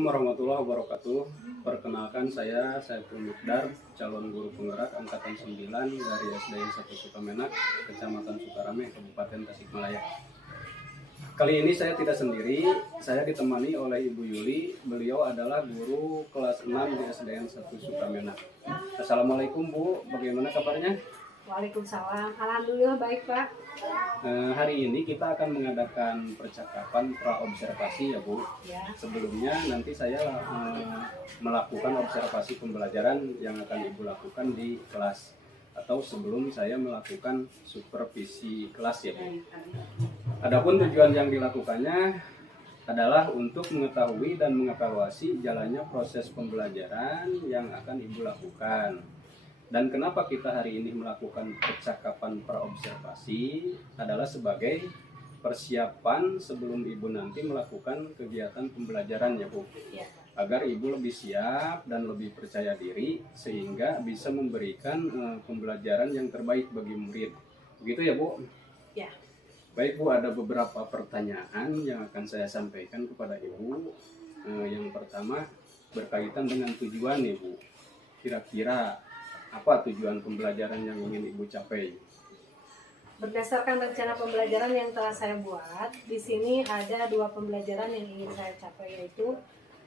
Assalamualaikum warahmatullahi wabarakatuh. Perkenalkan saya Saiful Mikdar, calon guru penggerak angkatan 9 dari SDN 1 Sukamenak, Kecamatan Sukarame, Kabupaten Tasikmalaya. Kali ini saya tidak sendiri, saya ditemani oleh Ibu Yuli. Beliau adalah guru kelas 6 di SDN 1 Sukamenak. Assalamualaikum Bu, bagaimana kabarnya? Waalaikumsalam. Alhamdulillah baik Pak. Hari ini kita akan mengadakan percakapan pra-observasi ya Bu. Ya. Sebelumnya nanti saya melakukan observasi pembelajaran yang akan Ibu lakukan di kelas, atau sebelum saya melakukan supervisi kelas ya Bu. Adapun tujuan yang dilakukannya adalah untuk mengetahui dan mengevaluasi jalannya proses pembelajaran yang akan Ibu lakukan. Dan kenapa kita hari ini melakukan percakapan praobservasi adalah sebagai persiapan sebelum Ibu nanti melakukan kegiatan pembelajaran ya Bu. Ya. Agar Ibu lebih siap dan lebih percaya diri sehingga bisa memberikan pembelajaran yang terbaik bagi murid. Begitu ya Bu? Ya. Baik Bu, ada beberapa pertanyaan yang akan saya sampaikan kepada Ibu. Yang pertama berkaitan dengan tujuan nih Bu. Kira-kira apa tujuan pembelajaran yang ingin Ibu capai? Berdasarkan rencana pembelajaran yang telah saya buat, di sini ada 2 pembelajaran yang ingin saya capai, yaitu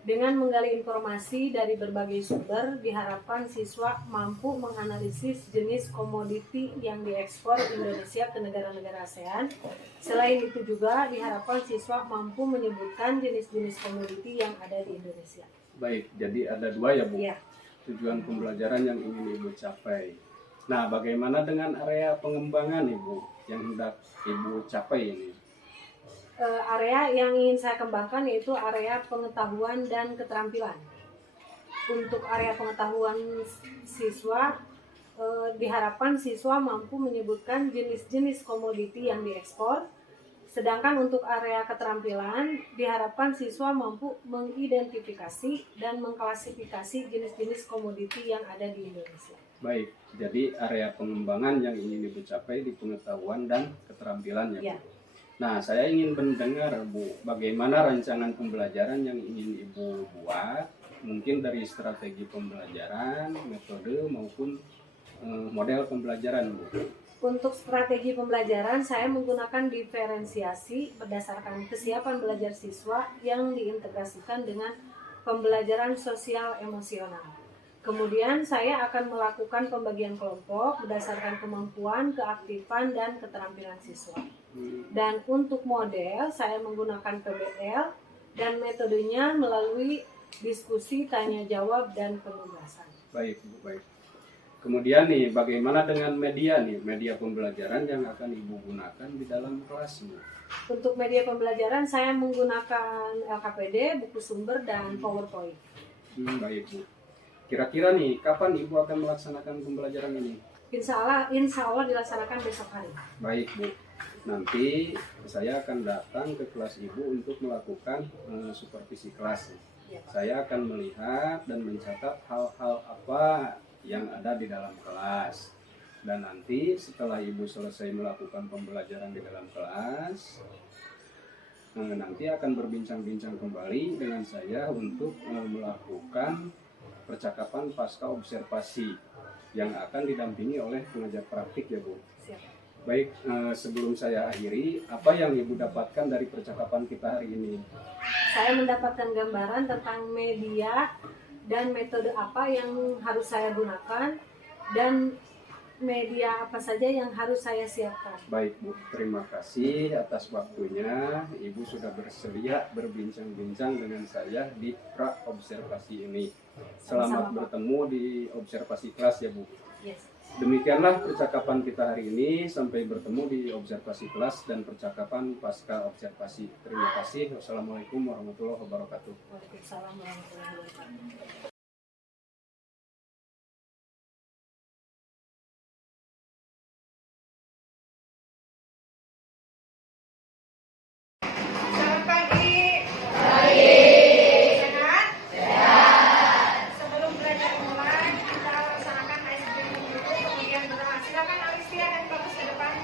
dengan menggali informasi dari berbagai sumber, diharapkan siswa mampu menganalisis jenis komoditi yang diekspor Indonesia ke negara-negara ASEAN. Selain itu juga diharapkan siswa mampu menyebutkan jenis-jenis komoditi yang ada di Indonesia. Baik, jadi ada 2 ya Bu? Iya. Tujuan pembelajaran yang ingin Ibu capai. Nah, bagaimana dengan area pengembangan Ibu yang hendak Ibu capai ini? Area yang ingin saya kembangkan yaitu area pengetahuan dan keterampilan. Untuk area pengetahuan siswa, diharapkan siswa mampu menyebutkan jenis-jenis komoditi yang diekspor. Sedangkan untuk area keterampilan, diharapkan siswa mampu mengidentifikasi dan mengklasifikasi jenis-jenis komoditi yang ada di Indonesia. Baik, jadi area pengembangan yang ingin Ibu capai di pengetahuan dan keterampilan ya Bu. Ya. Nah, saya ingin mendengar Bu, bagaimana rancangan pembelajaran yang ingin Ibu buat, mungkin dari strategi pembelajaran, metode maupun model pembelajaran Bu. Untuk strategi pembelajaran, saya menggunakan diferensiasi berdasarkan kesiapan belajar siswa yang diintegrasikan dengan pembelajaran sosial emosional. Kemudian saya akan melakukan pembagian kelompok berdasarkan kemampuan, keaktifan, dan keterampilan siswa. Dan untuk model, saya menggunakan PBL dan metodenya melalui diskusi, tanya jawab, dan penugasan. Baik Bu, baik. Kemudian nih, bagaimana dengan media pembelajaran yang akan Ibu gunakan di dalam kelas Bu? Untuk media pembelajaran, saya menggunakan LKPD, buku sumber, dan PowerPoint. Baik Bu. Kira-kira nih, kapan Ibu akan melaksanakan pembelajaran ini? Insya Allah dilaksanakan besok hari. Baik Bu. Nanti saya akan datang ke kelas Ibu untuk melakukan supervisi kelas. Ya. Saya akan melihat dan mencatat hal-hal apa yang ada di dalam kelas. Dan nanti setelah Ibu selesai melakukan pembelajaran di dalam kelas, nanti akan berbincang-bincang kembali dengan saya untuk melakukan percakapan pasca observasi yang akan didampingi oleh pengajar praktik ya Bu. Siap. Baik, sebelum saya akhiri, apa yang Ibu dapatkan dari percakapan kita hari ini? Saya mendapatkan gambaran tentang media dan metode apa yang harus saya gunakan dan media apa saja yang harus saya siapkan. Baik Bu, terima kasih atas waktunya. Ibu sudah bersedia berbincang-bincang dengan saya di pra-observasi ini. Selamat Sama-sama, bertemu di observasi kelas ya Bu. Yes. Demikianlah percakapan kita hari ini. Sampai bertemu di observasi kelas dan percakapan pasca observasi. Terima kasih. Wassalamualaikum warahmatullahi wabarakatuh. Waalaikumsalam warahmatullahi wabarakatuh. Selamat pagi. Pagi. Sehat? Sehat. Sebelum belajar mulai, kita laksanakan icebreaking dulu, kemudian berdoa. Silakan Alicia dan Bagus ke depan.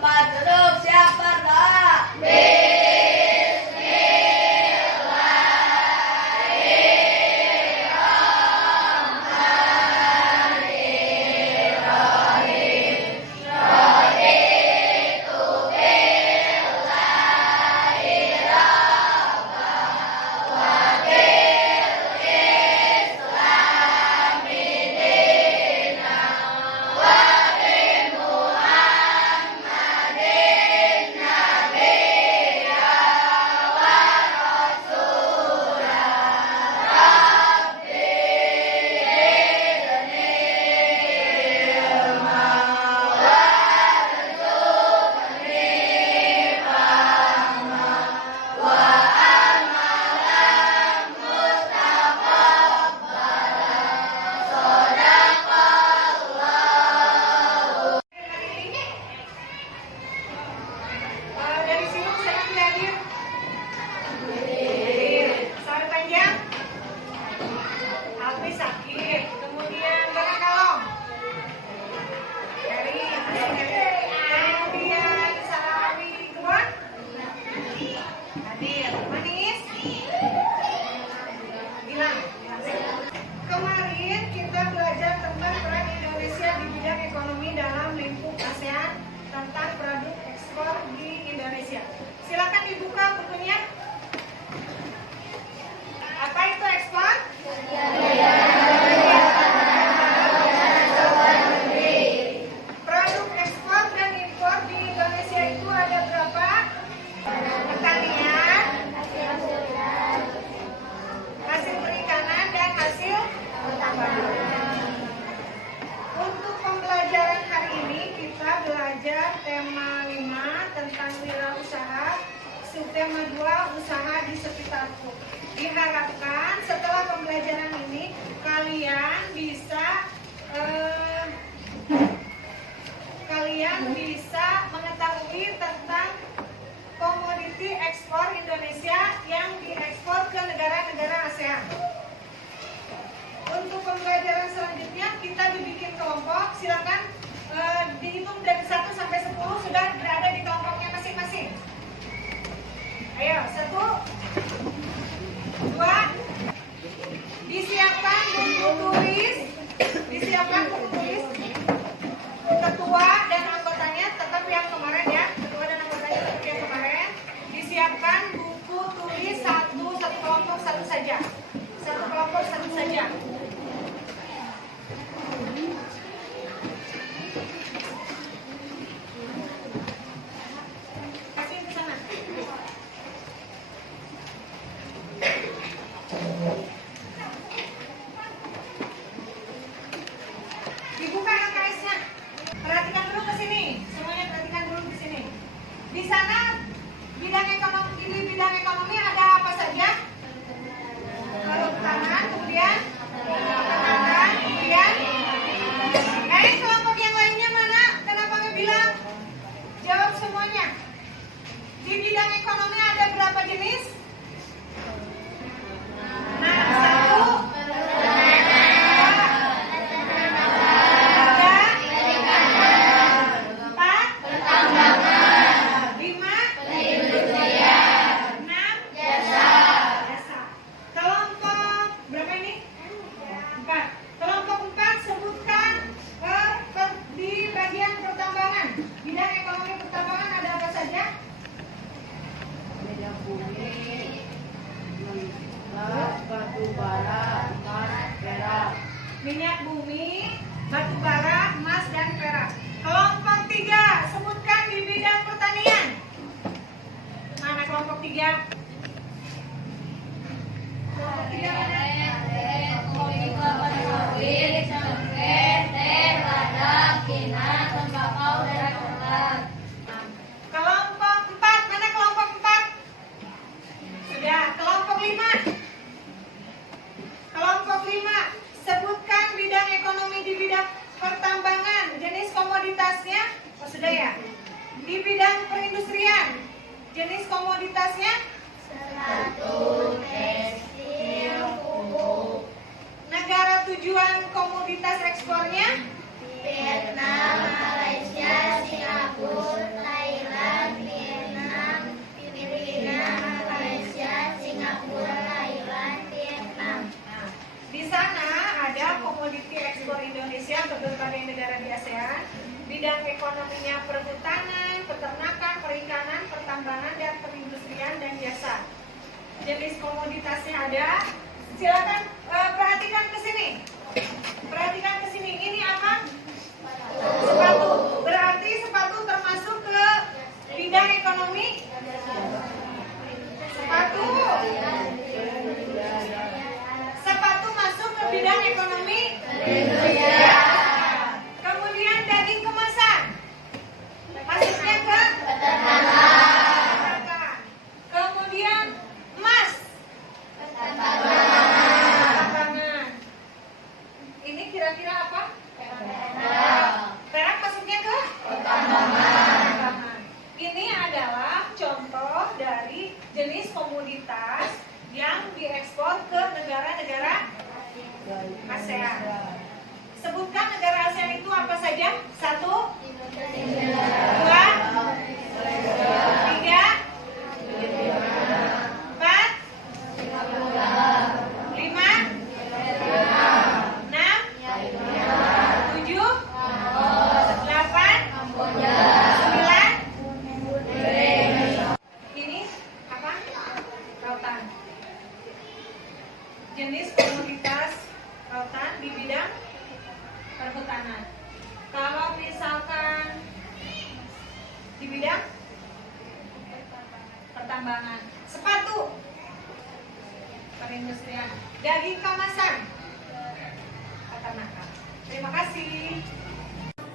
tempat duduk, siap berdoa. Dari sini saya belajar. Sari panjang. Habis sakit. Kemudian barang kalong. Kemudian salami kebun. Hadir. Manis. Bilang. Kemarin kita belajar tentang peran Indonesia di bidang ekonomi dalam lingkup ASEAN tentang produk ekspor di Indonesia. Silakan dibuka bukunya. Apa itu ekspor? Produk ekspor dan impor di Indonesia itu ada berapa? Pertanian, hasil perikanan, dan hasil untuk pembelajaran hari ini kita belajar tema 5 tentang wirausaha, subtema 2 usaha di sekitarku. Diharapkan setelah pembelajaran ini kalian bisa mengetahui tentang komoditi ekspor Indonesia yang diekspor ke negara-negara ASEAN. Untuk pembelajaran selanjutnya kita dibikin kelompok, silakan dihitung dari 1 sampai 10 sudah berada di kelompoknya masing-masing. Ayo, 1, 2, disiapkan buku tulis, ketua dan anggotanya tetap yang kemarin ya, ketua dan anggotanya tetap yang kemarin. Disiapkan buku tulis satu kelompok satu saja. Kasih ke sana. Dibuka LKS-nya. Perhatikan dulu ke sini. Semuanya perhatikan dulu ke sini. Di sana di bidang ekonomi ada apa saja? Perhutanan, kemudian kelompok yang lainnya mana? Kenapa nggak bilang? Jawab semuanya. Di bidang ekonomi ada berapa jenis? Nah, 1, 4. Minyak bumi, batu bara, emas, dan perak. Kelompok 3, sebutkan di bidang pertanian. Mana kelompok 3? Kelompok 3 mana? Kelompok 4, mana kelompok 4? Sudah, kelompok 5. Kelompok 5, sebutkan bidang ekonomi di bidang pertambangan, jenis komoditasnya. Oh, sudah ya. Di bidang perindustrian, jenis komoditasnya. Tekstil, pupuk. Negara tujuan komoditas ekspornya? Vietnam, Malaysia, Di sana ada komoditi ekspor Indonesia ke berbagai negara di ASEAN. Bidang ekonominya perhutanan, peternakan, perikanan, pertambangan, dan perindustrian dan jasa. Jenis komoditasnya ada. Silakan perhatikan ke sini. Perhatikan ke sini. Ini apa? Sepatu. Berarti sepatu termasuk ke bidang ekonomi. Sepatu. Sepatu masuk ke bidang ekonomi. Kemudian daging kemasan. Masuknya ke peternakan. Kemudian emas. Pertambangan. Ini kira-kira apa? Perak masuknya ke pertambangan. Ini adalah contoh dari jenis komoditas yang diekspor ke negara-negara ASEAN. Sebutkan negara ASEAN itu apa saja? 1, 2, 3, 4, 5, 6, 7, 8, 9. Ini apa? Lautan. Jenis komoditas lautan di bidang perhutanan. Kalau misalkan di bidang pertambangan, sepatu, perindustrian, daging kemasan, peternakan. Terima kasih.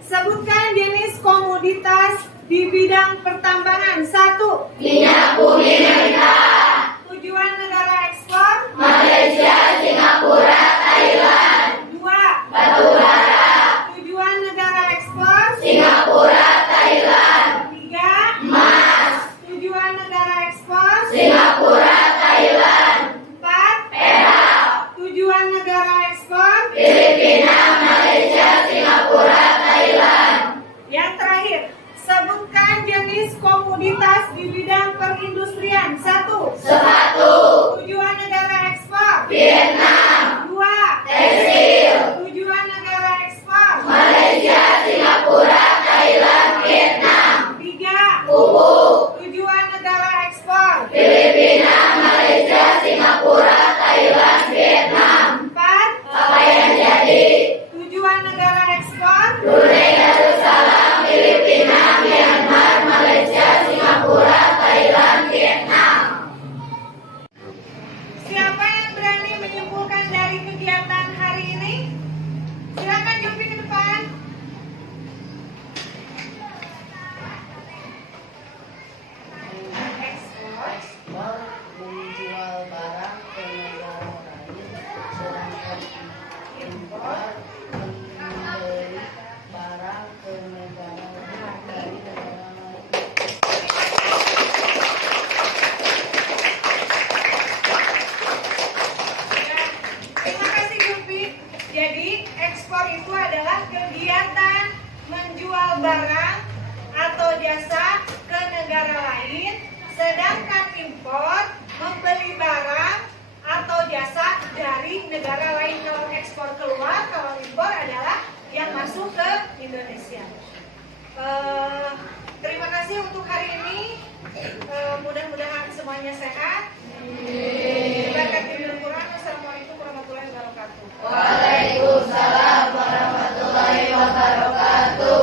Sebutkan jenis komoditas di bidang pertambangan. 1. Minyak bumi mentah, Tujuan negara ekspor. Malaysia, Singapura, Thailand, 2. batu bara, Tujuan negara ekspor. Singapura, Thailand, 3. emas, Tujuan negara ekspor. Singapura, Thailand, 4. perak, Tujuan negara ekspor. Filipina, Malaysia, Singapura, Thailand. Yang terakhir, sebutkan jenis komoditas di bidang perindustrian. 1. Sepatu, Tujuan negara ekspor. Vietnam, 2. tekstil, Tujuan negara ekspor. Malaysia, Singapura, Thailand, Vietnam, 3. pupuk, Tujuan negara ekspor. Filipina, Malaysia, Singapura, Thailand, Vietnam. 4. Apa yang jadi? Tujuan negara ekspor. Brunei Darussalam, Filipina, Myanmar, Malaysia, Singapura, Thailand, Vietnam. Siapa yang berani menyimpulkan dari kegiatan hari ini? Silakan Jumpi ke depan. Ekspor. Menjual barang ke negara lain, sedangkan impor membeli barang ke negara lain dari negara lain. Terima kasih Jumpi. Jadi ekspor itu adalah kegiatan menjual barang atau jasa ke negara lain, sedangkan impor membeli barang atau jasa dari negara lain. Kalau ekspor keluar, kalau impor adalah yang masuk ke Indonesia. Terima kasih untuk hari ini. Mudah-mudahan semuanya sehat. Berkati Al-Quran. Assalamualaikum warahmatullahi wabarakatuh. Waalaikumsalam warahmatullahi wabarakatuh.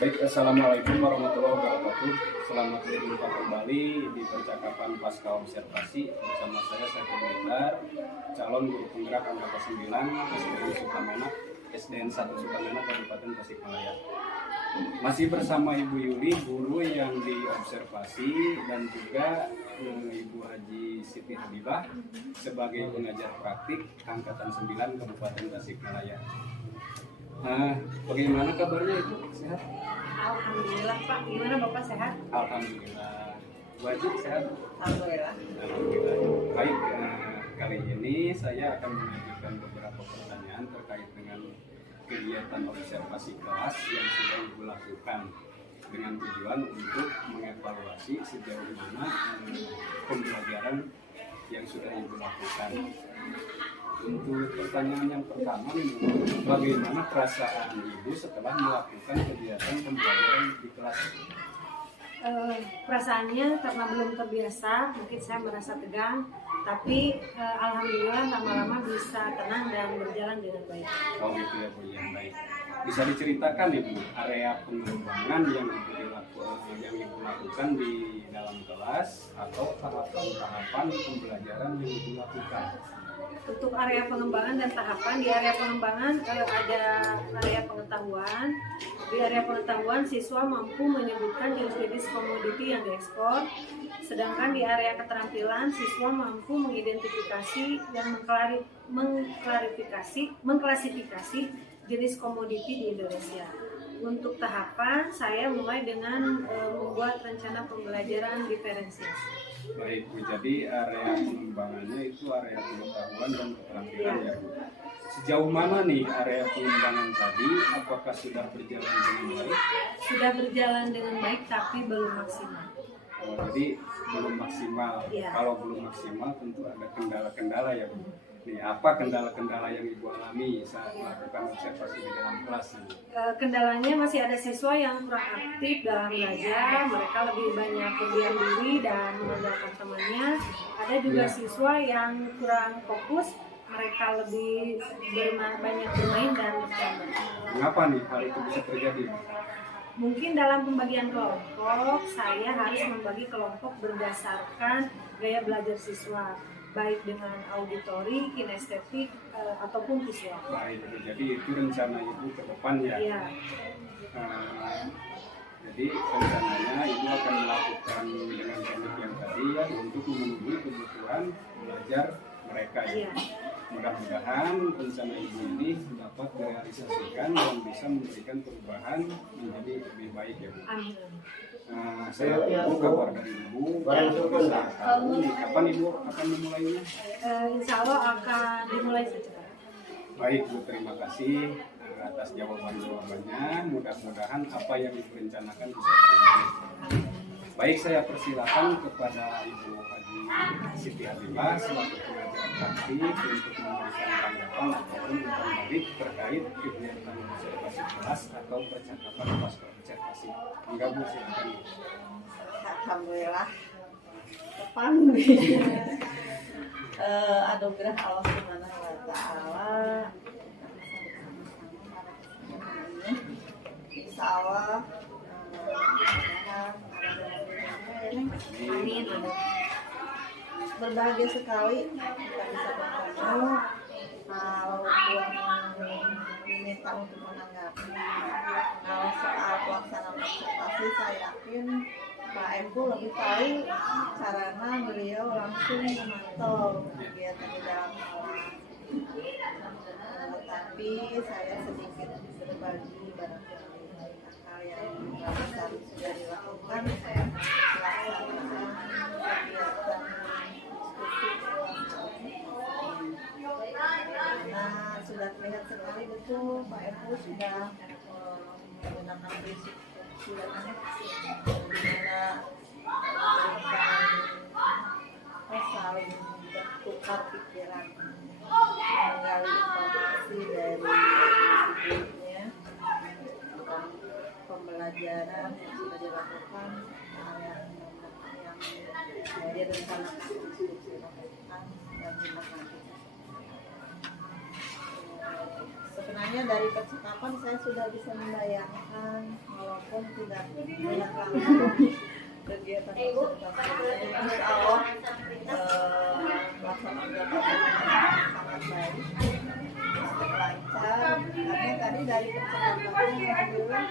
Baik, assalamualaikum warahmatullahi wabarakatuh. Selamat berjumpa kembali di percakapan pasca observasi bersama saya Saiful Mendar, calon guru penggerak angkatan 9 SDN Sukamenak, SDN 1 Sukamenak, Kabupaten Tasikmalaya. Masih bersama Ibu Yuli, guru yang diobservasi, dan juga Ibu Haji Siti Habibah sebagai pengajar praktik angkatan 9 Kabupaten Tasikmalaya. Bagaimana kabarnya Ibu? Sehat? Alhamdulillah Pak. Gimana Bapak sehat? Alhamdulillah. Wajib sehat. Alhamdulillah. Alhamdulillah. Baik, kali ini saya akan mengajukan beberapa pertanyaan terkait dengan kegiatan observasi kelas yang sudah Ibu lakukan dengan tujuan untuk mengevaluasi sejauh mana pembelajaran yang sudah Ibu lakukan. Untuk pertanyaan yang pertama, bagaimana perasaan Ibu setelah melakukan kegiatan pembelajaran di kelas? Perasaannya karena belum terbiasa, mungkin saya merasa tegang, tapi alhamdulillah lama-lama bisa tenang dan berjalan dengan baik. Oh gitu ya Bu, yang baik. Bisa diceritakan Ibu area pengembangan yang Ibu lakukan di dalam kelas atau tahapan-tahapan pembelajaran yang Ibu lakukan? Untuk area pengembangan dan tahapan, di area pengembangan ada area pengetahuan. Di area pengetahuan siswa mampu menyebutkan jenis-jenis komoditi yang diekspor, sedangkan di area keterampilan siswa mampu mengidentifikasi dan mengklasifikasi jenis komoditi di Indonesia. Untuk tahapan, saya mulai dengan membuat rencana pembelajaran diferensiasi. Baik Bu, jadi area pengembangannya itu area pengetahuan dan keterampilan ya Bu. Sejauh mana nih area pengembangan tadi? Apakah sudah berjalan dengan baik? Sudah berjalan dengan baik tapi belum maksimal. Oh, jadi belum maksimal. Ya. Kalau belum maksimal tentu ada kendala-kendala ya Bu. Nih, apa kendala-kendala yang Ibu alami saat melakukan observasi di dalam kelas ini? Kendalanya masih ada siswa yang kurang aktif dalam belajar, mereka lebih banyak berdiam diri dan mengandalkan temannya. Ada juga siswa yang kurang fokus, mereka lebih banyak bermain dan bercanda. Mengapa nih hal itu bisa terjadi? Mungkin dalam pembagian kelompok, saya harus membagi kelompok berdasarkan gaya belajar siswa, baik dengan auditori, kinestetik, ataupun visual. Baik, jadi itu rencana Ibu ke depan ya? Iya. Jadi rencananya Ibu akan melakukan dengan teknik yang tadi ya untuk memenuhi kebutuhan belajar mereka ya. Iya. Mudah-mudahan rencana Ibu ini dapat direalisasikan dan bisa memberikan perubahan menjadi lebih baik ya Bu. Amin. Saya tunggu kabar dari Ibu. Bisa tahu nih, kapan Ibu akan memulainya? Insya Allah akan dimulai secepatnya. Baik Bu, terima kasih atas jawaban-jawabannya. Mudah-mudahan apa yang Ibu rencanakan bisa terwujud. Baik, saya persilakan kepada Ibu Haji Siti Habibah selaku pengajar praktik untuk memberikan tanggapan ataupun umpan balik terkait kegiatan observasi kelas atau percakapan pasca observasi. Enggak Bu, silakan. Alhamdulillah. Depan anugerah Allah Subhanahu wa taala. Insya Allah Amin. berbahagia sekali kita bisa bertemu. Kalau diminta untuk menanggapi kalau soal pelaksanaan observasi, saya yakin Pak Empu lebih tahu karena beliau langsung memantau kegiatan di dalam kelas. Tapi saya sedikit berbagi barangkali hal yang sudah dilakukan pelaksanaan kegiatan nah, sudah terlihat sekali betul Pak Empu sudah menggunakan prinsip kesulitan di mana saling bertukar pikiran, menggali informasi dari sebelumnya tentang pembelajaran yang sudah dilakukan, yang direncanakan untuk dilakukan dan dilakukan. Sebenarnya dari percakapan saya sudah bisa membayangkan walaupun tidak melihat langsung kegiatan observasi. Insya Allah pelaksanaan kegiatan sangat baik, lancar. Karena tadi dari percakapan alhamdulillah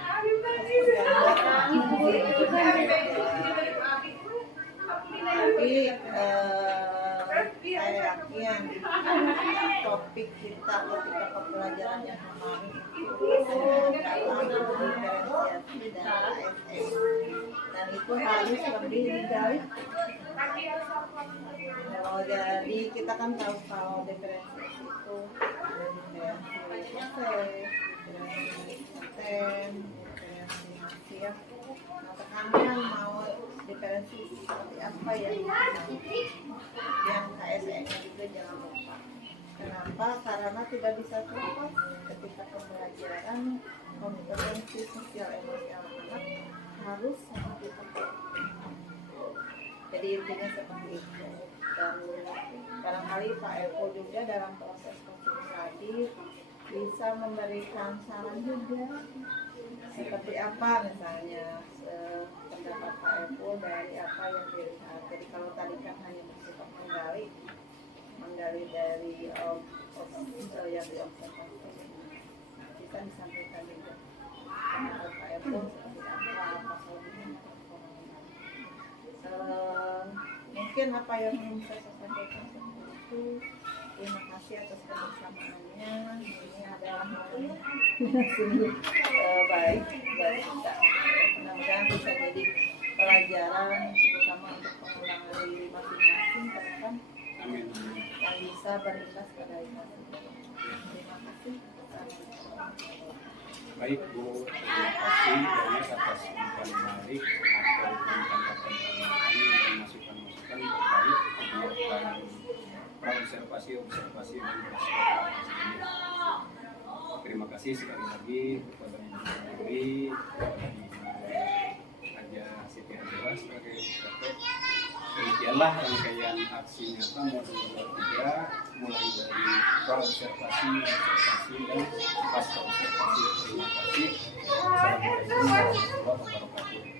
tapi saya yakin topik kita ketika pembelajaran yang kemarin itu tentang diferensiasi dan ASN dan itu harus lebih digali. Kalau jadi kita kan tahu kalau diferensiasi itu ada diferensi proses, diferensi konten, diferensi ya. Nah sekarang mau diferensi seperti apa yang KSE-nya juga jangan lupa. Kenapa? Karena tidak bisa cukup ketika pembelajaran kompetensi sosial emosional anak harus dipakai. Jadi intinya seperti itu. Dan barangkali Pak Eko juga dalam proses coaching tadi bisa memberikan saran juga seperti apa misalnya pendapat Pak Eko dari apa yang dilihat. Jadi kalau tadi kan hanya bersifat menggali dari yang diobservasi, kita disampaikan juga pendapat Pak Eko seperti apa selebihnya. Mungkin apa yang ingin saya sampaikan seperti itu. Terima kasih atas kebersamaannya. Ini adalah sungguh baik buat kita. Mudah-mudahan bisa jadi pelajaran terutama untuk pengulangan diri masing-masing ke depan yang bisa berimbas pada kita. Terima kasih. Baik Bu, terima kasih banyak atas umpan balik atau umpan masukan-masukan terkait kegiatan observasi dan berhasil. Terima kasih sekali lagi kepada Ibu Putri, Haja Siti Adela sebagai peserta. Demikianlah rangkaian aksi nyata modul 3 mulai dari praobservasi, observasi dan pasca observasi. Terima kasih. Assalamualaikum warahmatullahi wabarakatuh.